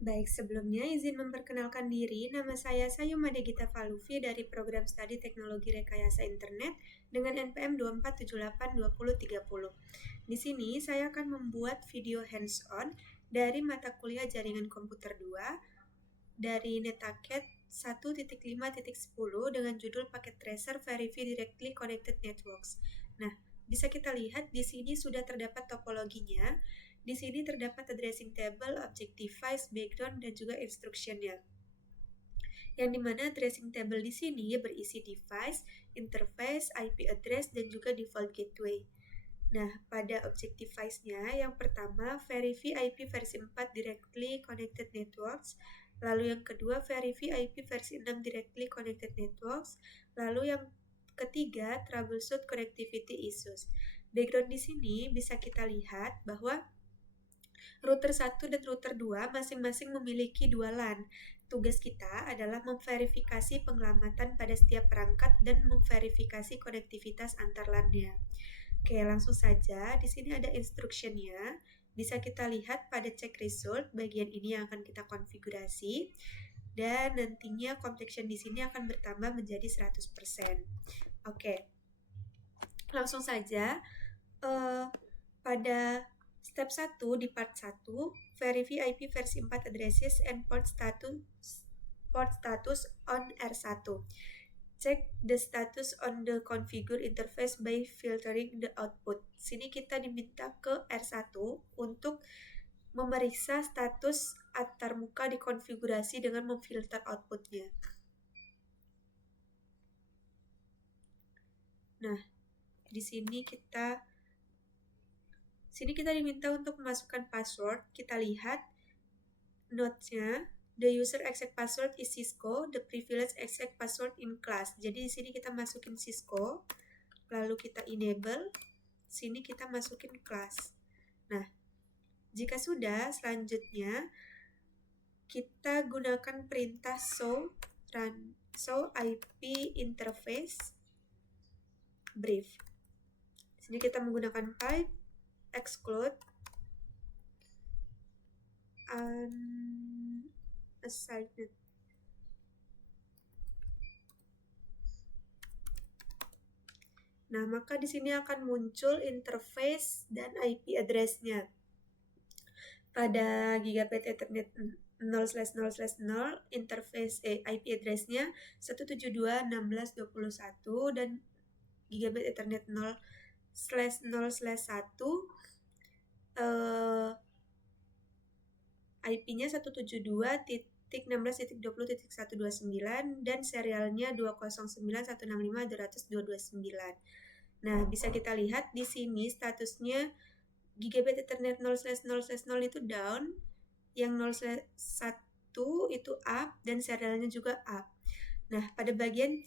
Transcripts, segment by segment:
Baik, sebelumnya izin memperkenalkan diri. Nama saya Sayumade Gita Faluvi dari Program Studi Teknologi Rekayasa Internet dengan NPM 24782030. Di sini saya akan membuat video hands-on dari mata kuliah Jaringan Komputer 2 dari Netaket 1.5.10 dengan judul Packet Tracer Verify Directly Connected Networks. Nah, bisa kita lihat di sini sudah terdapat topologinya. Di sini terdapat addressing table, object device, background, dan juga instruction-nya. Yang dimana addressing table di sini berisi device, interface, IP address, dan juga default gateway. Nah, pada object device-nya, yang pertama, verify IP versi 4 Directly Connected Networks. Lalu yang kedua, verify IP versi 6 Directly Connected Networks. Lalu yang ketiga, troubleshoot connectivity issues. Background di sini bisa kita lihat bahwa router 1 dan router 2 masing-masing memiliki dua LAN. Tugas kita adalah memverifikasi penyelamatan pada setiap perangkat dan memverifikasi konektivitas antar LAN-nya. Oke, langsung saja. Di sini ada instruction-nya. Bisa kita lihat pada check result, bagian ini yang akan kita konfigurasi. Dan nantinya completion di sini akan bertambah menjadi 100%. Oke, langsung saja. Pada step 1 di part 1, verify IP versi 4 addresses and port status on R1. Check the status on the configure interface by filtering the output. Sini kita diminta ke R1 untuk memeriksa status antarmuka dikonfigurasi dengan memfilter outputnya. Nah, di sini kita diminta untuk memasukkan password. Kita lihat notes-nya. The user exact password is Cisco. The privilege exact password in class. Jadi di sini kita masukin Cisco. Lalu kita enable. Sini kita masukin class. Nah, jika sudah, selanjutnya kita gunakan perintah show IP interface brief. Sini kita menggunakan pipe exclude unassigned. Nah, maka di sini akan muncul interface dan IP address-nya. Pada Gigabit Ethernet 0/0/0 interface IP address-nya 172.16.21 dan Gigabit Ethernet 0/0/1 IP-nya 172.16.20.129 dan serialnya 209.165.229. Nah, bisa kita lihat di sini statusnya Gigabit Ethernet 0/0/0 itu down, yang 0/1 itu up, dan serialnya juga up. Nah, pada bagian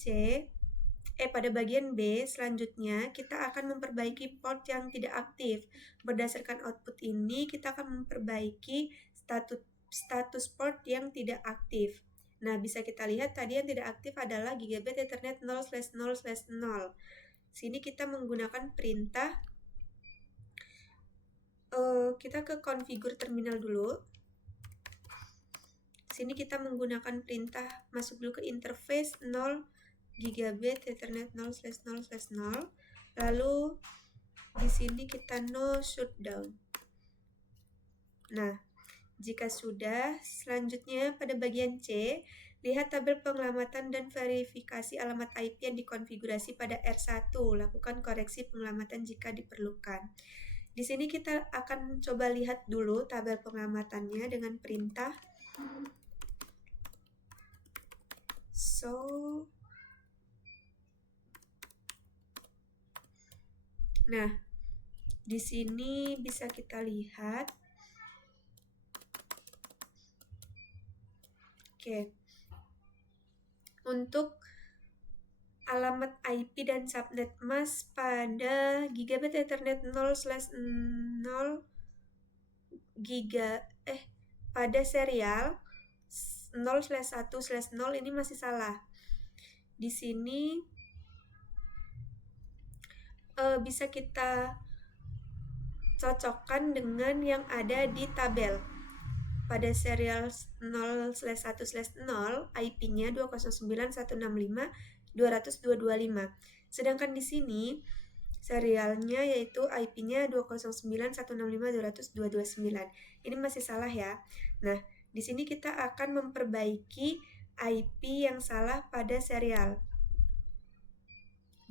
B selanjutnya kita akan memperbaiki port yang tidak aktif. Berdasarkan output ini kita akan memperbaiki status port yang tidak aktif. Nah, bisa kita lihat tadi yang tidak aktif adalah Gigabit Ethernet 0/0/0. Sini kita menggunakan perintah kita ke configure terminal dulu. Sini kita menggunakan perintah masuk dulu ke interface 0 Gigabit Ethernet 0/0/0. Lalu di sini kita no shutdown. Nah, jika sudah, selanjutnya pada bagian C, lihat tabel penyelamatan dan verifikasi alamat IP yang dikonfigurasi pada R1. Lakukan koreksi penyelamatan jika diperlukan. Di sini kita akan coba lihat dulu tabel pengelamatannya dengan perintah show. Nah, di sini bisa kita lihat. Oke. Untuk alamat IP dan subnet mask pada Gigabit Ethernet 0/0 pada serial 0/1/0 ini masih salah. Di sini bisa kita cocokkan dengan yang ada di tabel. pada serial 0/1/0 IP-nya 209.165.200.225. Sedangkan di sini serialnya yaitu IP-nya 209.165.200.229. Ini masih salah ya. Nah, di sini kita akan memperbaiki IP yang salah pada serial.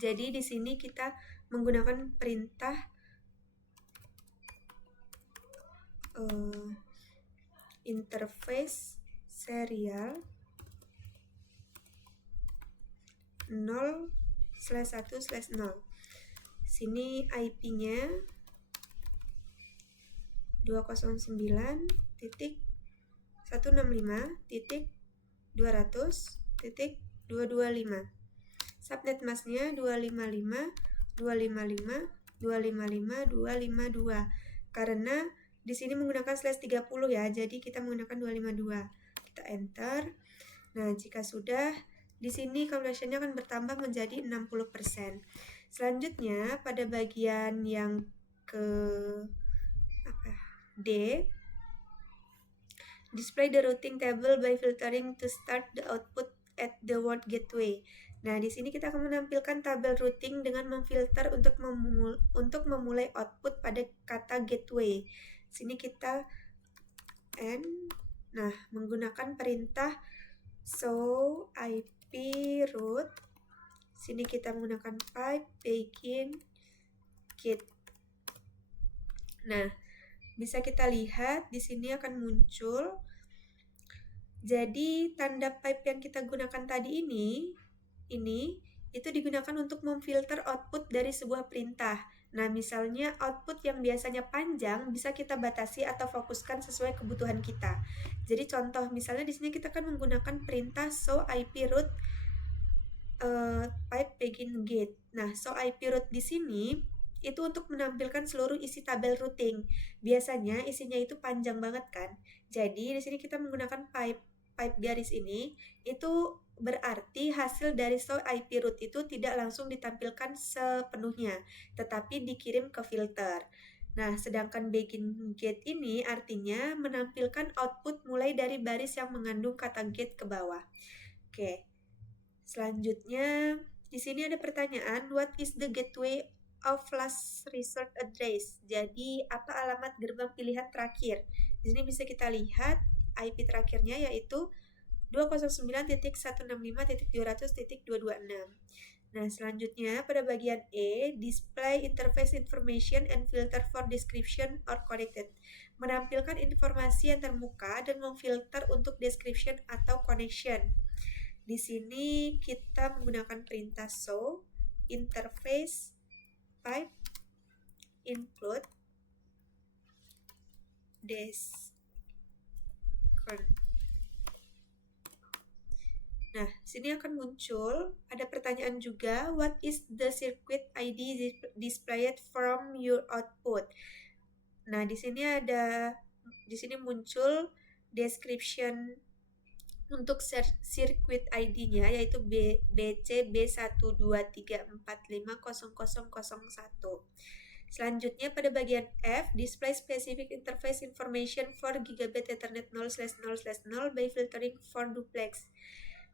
Jadi di sini kita menggunakan perintah interface serial 0/1/0. Sini IP-nya 209.165.200.225. Subnet masknya 255.255.255.252. Karena di sini menggunakan /30 ya, jadi kita menggunakan 252. Kita enter. Nah, jika sudah, di sini conversion-nya akan bertambah menjadi 60%. Selanjutnya, pada bagian yang ke D, display the routing table by filtering to start the output at the word gateway. Nah, di sini kita akan menampilkan tabel routing dengan memfilter untuk memulai output pada kata gateway. Sini kita nah, menggunakan perintah show IP route. Sini kita menggunakan pipe begin get. Nah, bisa kita lihat di sini akan muncul. Jadi tanda pipe yang kita gunakan tadi ini itu digunakan untuk memfilter output dari sebuah perintah. Nah, misalnya output yang biasanya panjang bisa kita batasi atau fokuskan sesuai kebutuhan kita. Jadi contoh misalnya di sini kita akan menggunakan perintah show IP route pipe begin get. Nah, show IP route di sini itu untuk menampilkan seluruh isi tabel routing. Biasanya isinya itu panjang banget kan. Jadi di sini kita menggunakan pipe garis ini, itu berarti hasil dari show IP route itu tidak langsung ditampilkan sepenuhnya, tetapi dikirim ke filter. Nah, sedangkan begin get ini artinya menampilkan output mulai dari baris yang mengandung kata get ke bawah. Oke. Selanjutnya, di sini ada pertanyaan, what is the gateway of last resort address? Jadi, apa alamat gerbang pilihan terakhir? Di sini bisa kita lihat IP terakhirnya yaitu 209.165.200.226. Nah, selanjutnya pada bagian E, display interface information and filter for description or connected. Menampilkan informasi yang termuka dan memfilter untuk description atau connection. Di sini kita menggunakan perintah show interface pipe include description. Nah, sini akan muncul ada pertanyaan juga, what is the circuit ID displayed from your output? Nah, di sini muncul description untuk circuit ID-nya yaitu BC B1234500001. Selanjutnya pada bagian F, display specific interface information for gigabit Ethernet 0/0/0 by filtering for duplex.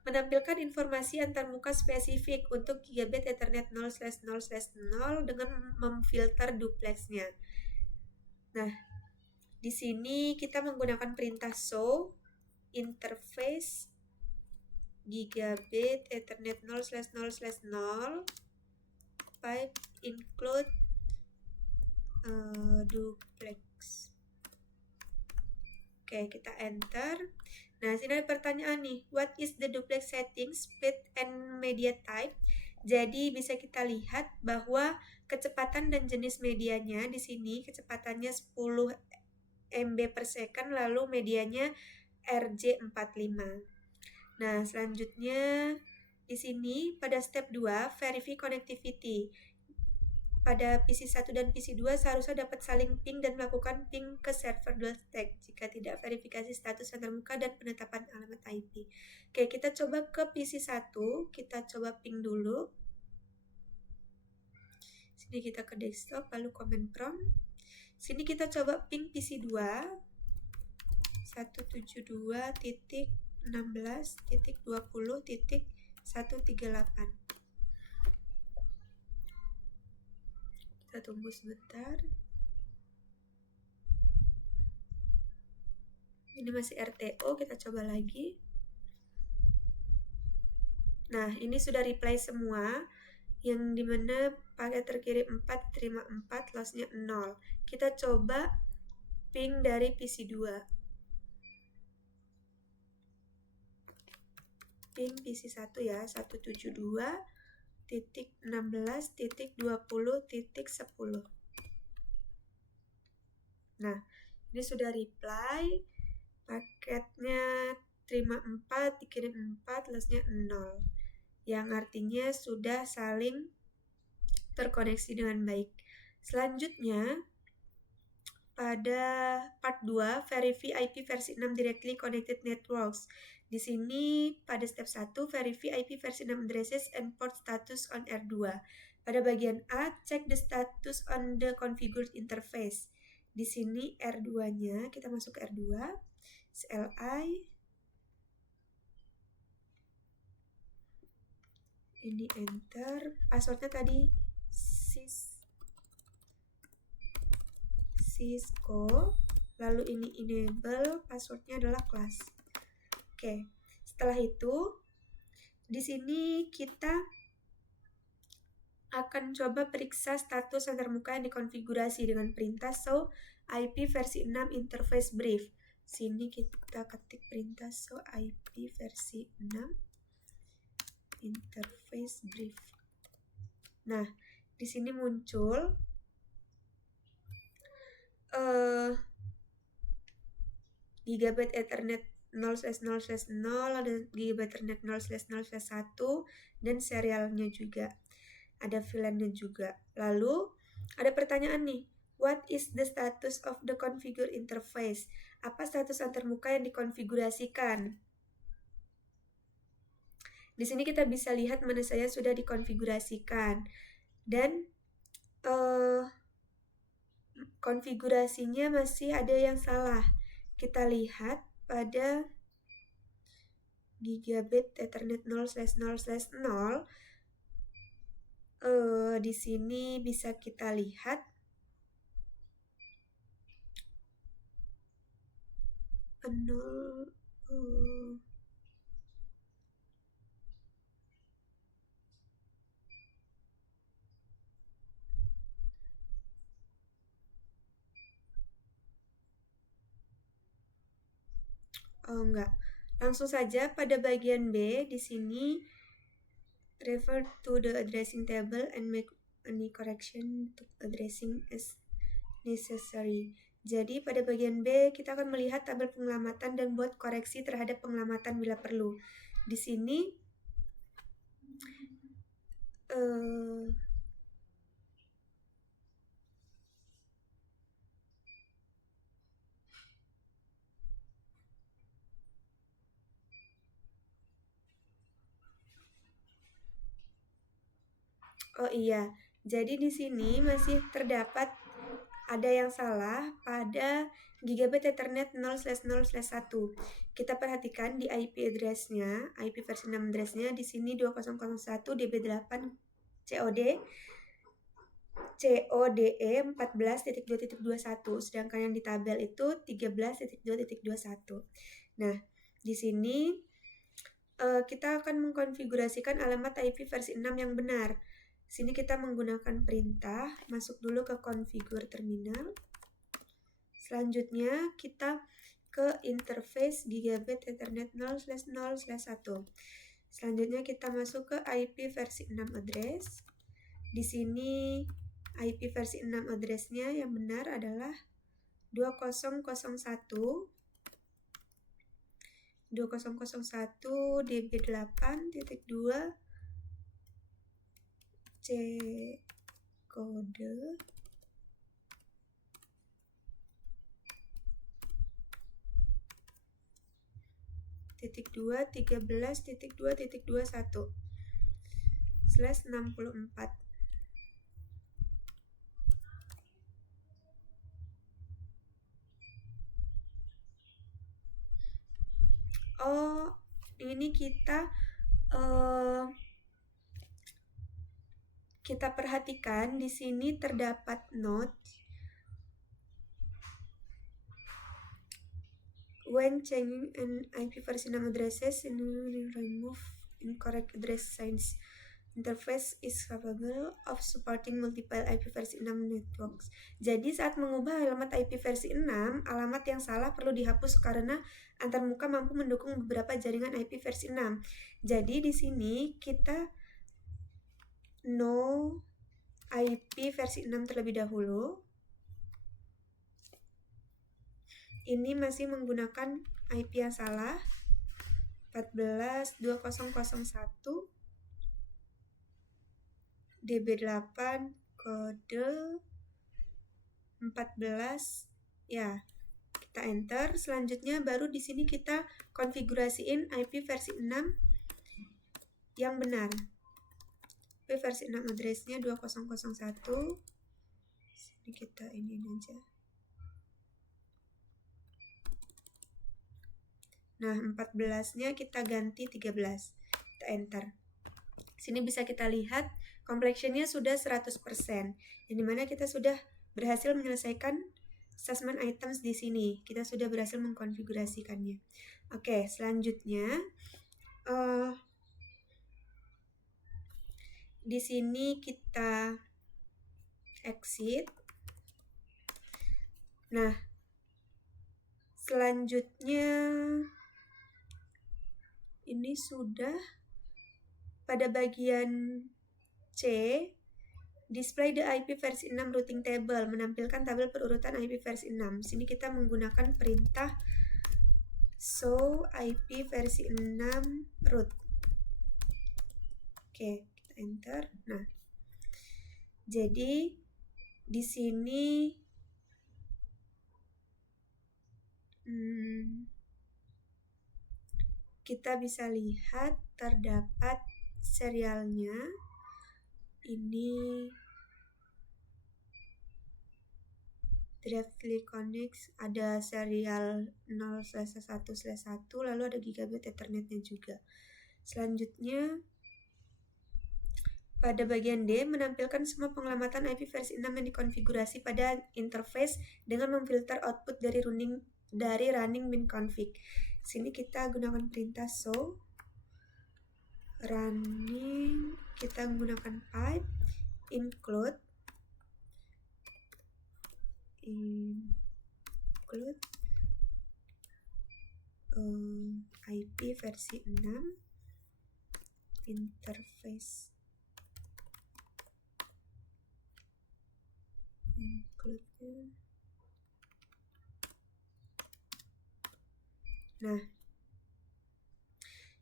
Menampilkan informasi antarmuka spesifik untuk gigabit Ethernet 0/0/0 dengan memfilter duplexnya. Nah, di sini kita menggunakan perintah show interface gigabit Ethernet 0/0/0 pipe include duplex. Oke, kita enter. Nah, sini ada pertanyaan nih, what is the duplex settings, speed, and media type? Jadi bisa kita lihat bahwa kecepatan dan jenis medianya di sini kecepatannya 10 MB per second, lalu medianya RJ45. Nah, selanjutnya di sini pada step 2, verify connectivity. Pada PC1 dan PC2 seharusnya dapat saling ping dan melakukan ping ke server dual stack. Jika tidak, verifikasi status yang termuka dan penetapan alamat IP. Oke, kita coba ke PC1, kita coba ping dulu. Sini kita ke desktop, lalu command prompt. Sini kita coba ping PC2. 172.16.20.138. Kita tunggu sebentar. Ini masih RTO, kita coba lagi. Nah, ini sudah reply semua, yang dimana paket terkirim 4, terima 4, lossnya 0. Kita coba ping dari PC2. Ping PC1 ya, 172.16.20.10. Nah, ini sudah reply. Paketnya terima 4, dikirim 4, lossnya 0. Yang artinya sudah saling terkoneksi dengan baik. Selanjutnya, pada part 2, verify IP versi 6 directly connected networks. Di sini pada step 1, verify IP versi 6 addresses and port status on R2. Pada bagian A, check the status on the configured interface. Di sini R2-nya, kita masuk ke R2, CLI, ini enter, passwordnya tadi Cisco, lalu ini enable, passwordnya adalah class. Oke, setelah itu di sini kita akan coba periksa status antarmuka yang dikonfigurasi dengan perintah show IP versi 6 interface brief. Sini kita ketik perintah show IP versi 6 interface brief. Nah, di sini muncul Gigabit Ethernet 0/0/0, ada Gigabit Ethernet 0/0/1, dan serialnya juga. Ada VLAN-nya juga. Lalu, ada pertanyaan nih. What is the status of the configure interface? Apa status antarmuka yang dikonfigurasikan? Di sini kita bisa lihat mana saja sudah dikonfigurasikan. Dan konfigurasinya masih ada yang salah. Kita lihat pada Gigabit Ethernet 0/0/0, di sini bisa kita lihat enggak. Langsung saja pada bagian B di sini refer to the addressing table and make any correction to addressing as necessary. Jadi pada bagian B kita akan melihat tabel penyelamatan dan buat koreksi terhadap penyelamatan bila perlu. Di sini oh iya, jadi di sini masih terdapat ada yang salah pada Gigabit Ethernet 0/0/1. Kita perhatikan di IP address-nya, IP versi 6 address-nya di sini 2001 DB8 COD CODE 14.2.21, sedangkan yang di tabel itu 13.2.21. Nah, di sini kita akan mengkonfigurasikan alamat IP versi 6 yang benar. Sini kita menggunakan perintah, masuk dulu ke configure terminal. Selanjutnya kita ke interface Gigabit Ethernet 0/0/1. Selanjutnya kita masuk ke IP versi 6 address. Di sini IP versi 6 address-nya yang benar adalah 2001 DB8.2 C kode .2 13.2.21/64. Oh, ini kita perhatikan di sini terdapat note when changing an IP version addresses and remove incorrect address signs. Interface is capable of supporting multiple IP versi 6 networks. Jadi saat mengubah alamat IP versi 6, alamat yang salah perlu dihapus karena antarmuka mampu mendukung beberapa jaringan IP versi 6. Jadi di sini kita no IP versi 6 terlebih dahulu. Ini masih menggunakan IP yang salah, 14.2001 DB8 kode 14 ya. Kita enter. Selanjutnya baru di sini kita konfigurasiin IP versi 6 yang benar. IP versi 6 address-nya 2001. Sini kita ini aja. Nah, 14-nya kita ganti 13. Kita enter. Sini bisa kita lihat completion-nya sudah 100%, yang dimana kita sudah berhasil menyelesaikan assessment items di sini. Kita sudah berhasil mengkonfigurasikannya. Oke, selanjutnya di sini kita exit. Nah, selanjutnya ini sudah pada bagian C, display the IP versi 6 routing table, menampilkan tabel perurutan IP versi 6. Sini kita menggunakan perintah show IP versi 6 root. Oke, kita enter. Nah, jadi di sini kita bisa lihat terdapat serialnya. Ini directly connects, ada serial 0/1/1, lalu ada gigabit ethernetnya juga. Selanjutnya pada bagian D menampilkan semua pengelamatan IP versi 6 yang dikonfigurasi pada interface dengan memfilter output dari running min config. Sini kita gunakan perintah show running, kita menggunakan pipe include IP versi 6 interface include. Nah,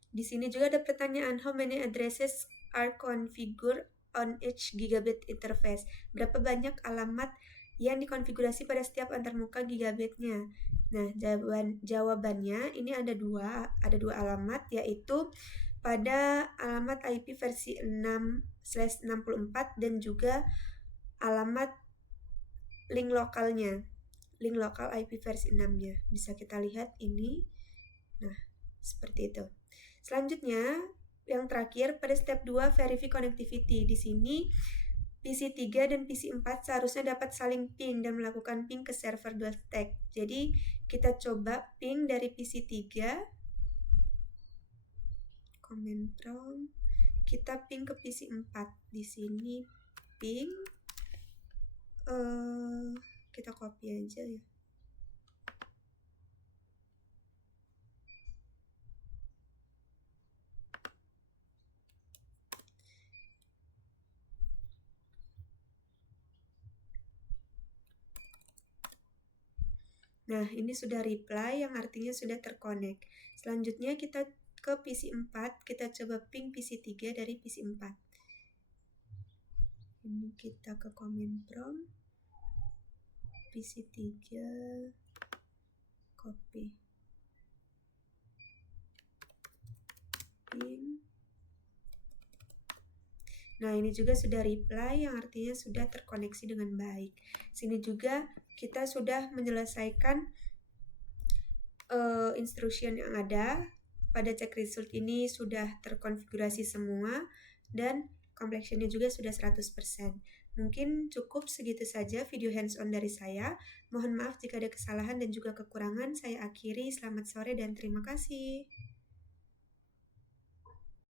di sini juga ada pertanyaan, how many addresses are configured on each gigabit interface? Berapa banyak alamat yang dikonfigurasi pada setiap antarmuka gigabitnya? Nah, jawabannya ini ada dua alamat, yaitu pada alamat IP versi 6/64 dan juga alamat link lokalnya, link lokal IP versi 6-nya. Bisa kita lihat ini. Nah, seperti itu. Selanjutnya, yang terakhir pada step 2 verify connectivity. Di sini PC3 dan PC4 seharusnya dapat saling ping dan melakukan ping ke server dual stack. Jadi, kita coba ping dari PC3. Command prompt. Kita ping ke PC4. Di sini ping. Kita copy aja ya. Nah, ini sudah reply yang artinya sudah terkonek. Selanjutnya kita ke PC4, kita coba ping PC3 dari PC4. Ini kita ke command prompt. PC3 copy. Ping. Nah, ini juga sudah reply yang artinya sudah terkoneksi dengan baik. Sini juga kita sudah menyelesaikan instruction yang ada. pada cek result ini sudah terkonfigurasi semua dan completionnya juga sudah 100%. Mungkin cukup segitu saja video hands-on dari saya. Mohon maaf jika ada kesalahan dan juga kekurangan. Saya akhiri. Selamat sore dan terima kasih.